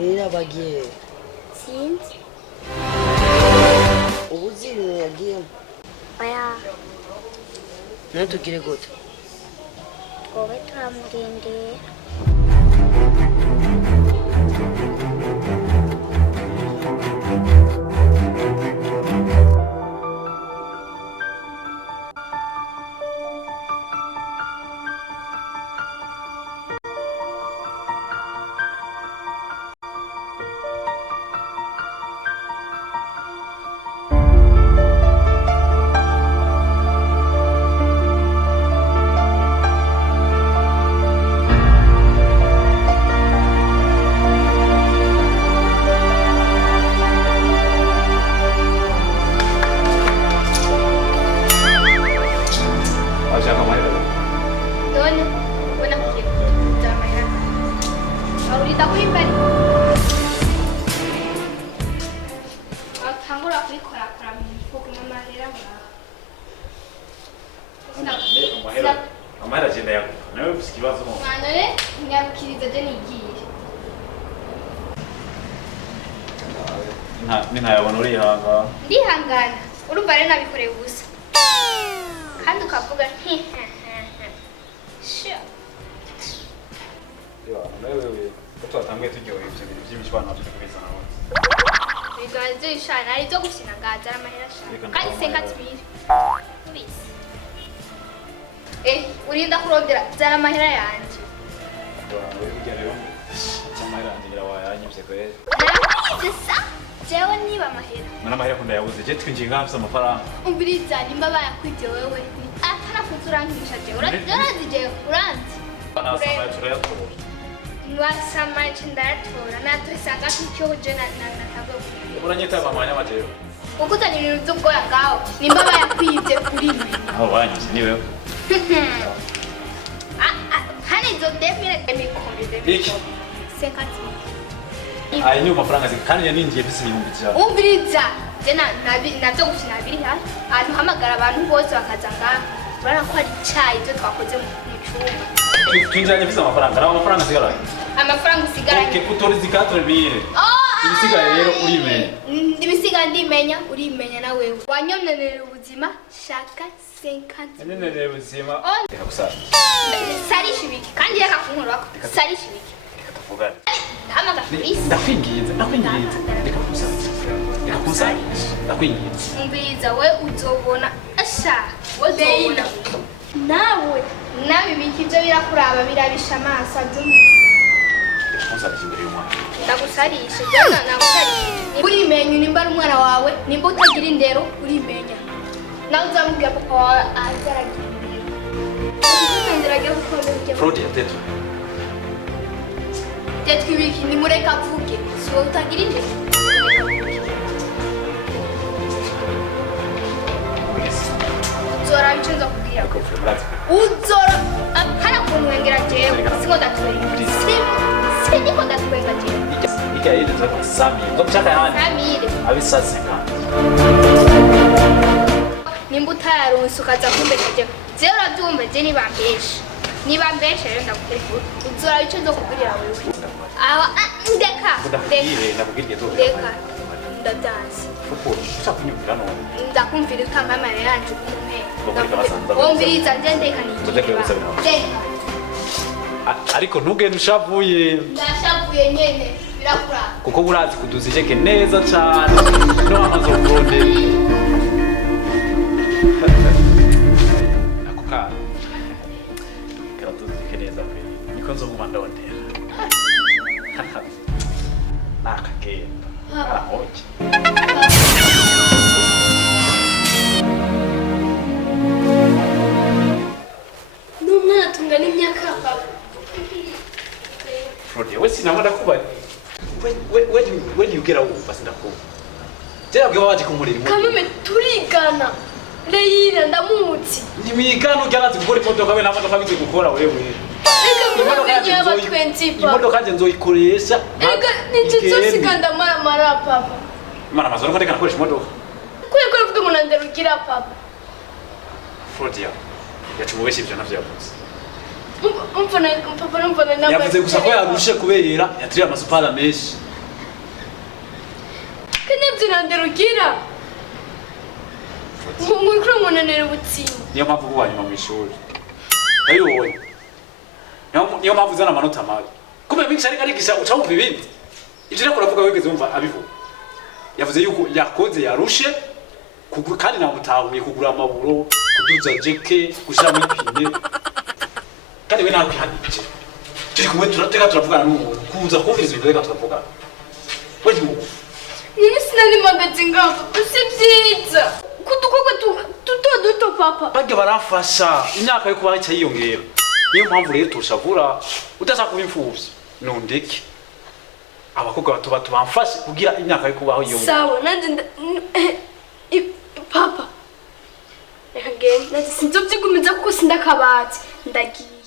Era bagiye. Sinzi. Ubuzire yagiye. Oya. Natugire gute? Twobe turamurindira. Nina yabona urihanga. Ndihangana. Urumva rero nabikoreye ubusa. Kandi ukavuga nti sha. Yo, nawe twatangiye turyoye ibyo bintu by'imishwana byo kubizana aho. Biganze ishana ari byo gusina ngaza amahera sha. Kandi senka tubiri. Ubisi. Urinda kurondera zara amahera yanje. Yo, nawe bijya rero. Amahera ngira wayanyibye ko rero. Sasa jewe niba amahera. Mana amahera kunda yabuze je twinjiye ngafise amafaranga. Umbiriza nimba bayakwije wewe. Atana kuzurangisha jewe. Urazi jewe uranzi. Bana sama turayatora. Nwasama chindatora nato isanga kicyo je na ntabwo. Uranyita bamanya matero. Ukuzana ibintu by'ubwoya ngaho. Nimba bayakwije kuri mwe. Aho banyize ni wewe. Hani zo define emikombe. Iki? Senkati. Ayi ni amafaranga kandi yaninjiye bisi ibihumbi cyane. Umbiriza je nabyo gufina abiri ha. Ahantu hamagara abantu bose bakaza ngaha. Urana ko ari cyayi cyo twakoze mu cyumba. Twinjanye bisi amafaranga. Naho amafaranga sigara. Amafaranga usigara. Okay, kutori zikatore bire. Ibisigaye rero urimenya. Ibisigaye ndimenya urimenya na wewe. Wanyonenera ubuzima shaka 50. Nene ubuzima. Reka gusara. Sarisha ibiki kandi reka kunkora wako. Sarisha ibiki. Reka tuvugane. Hamaga polisi. Ndakwinginze. Reka kusara. Ndakwinginze. Umbiriza we uzobona asha. Wozobona. Nawe ibiki byo birakuraba birabisha amaso abyumva. Kusarisha imbere y'umwana. Ndagusarisha jana nagusarisha. Urimenya nimba ari umwana wawe nimba utagira indero urimenya. Nawe uzamubwira papa wawe azaragira indero. Frodi yatetu. Tetwe ibiki ni mureka avuge. Si wowe utagira indero. Uzora bicenza kubwira ko. Uzora hana kunwengera jewe. Singo datwenga. Siniko datwenga jewe. Ika ile za Sami. Ngokuchaka yani. Samire. Abisase kandi. Nimba utayaronse ukaza kumbesha jewe. Jewe urabyumva je nibambesha rero ndakubwira uzora bicenza kubwira wewe. Ndeka. Ndakubwira zo. Ndeka. Ndadansi. Fuko. Usakunyumvira no. Ndakumvira utamamara yanje kumwe. Wombiriza nje ndeka ni. Ariko ntugende ushavuye. Ndashavuye nyene birakura. Kuko burazi kuduza Ijeke neza cyane. No amazo kurondera. Akuka. Karatuzi neza pe. Niko nzoguma ndondera. Nakagenda. Arahoje. Numwana tungana imyaka papa. Frodi, we sinabona kuba. Where do you get out of Sindako? Jera bwe waje kumurira. Kameme turigana. Leira ndamuzi. Nimigano cyarazi gukora imodoka we namodoka bize gukora wewe. Imodoka nje nzoyikoresha. Ega nituzosiga mara papa. Mana mazoro kandi kanakoresha imodoka. Kuko uvuga umuntu anderugira papa. Frodi yacumubeshe ibyo navyavuze. Umfana papa numfana nawe. Yavuze gusa ko yarushe kubera yatiriye amasupara menshi. utinanderugira ngikura munanera ubutsinda niyo mpamvu ubu wanyuma mu ishuri ayibonye niyo mpamvu uzana amanota mabi kumbe minsi ariko arigisha ucawumva ibindi ibyo rero kuravuga wigeze wumva abivuga yavuze yuko yakoze yarushe kandi namutahuye kugura amaburo kuduza jeke gushira muri pine kandi we nakwihanije turi kumwe turavugana n'umuntu kuza kumviriza ibintu reka turavugana we ni umuntu nini sinari magazi ngabo usibyiza kudukoga duto papa bajya barafasha imyaka yo kuba icyo yiyongera niyo mpamvu rero tushavura udashaka kuba imfuvyi nundeke abakobwa bato bamfashe kugira imyaka yo kubaho yiyongera sawa nanje papa reka ngende nanje sinzovyigumiza kuko sindakabazi ndagiye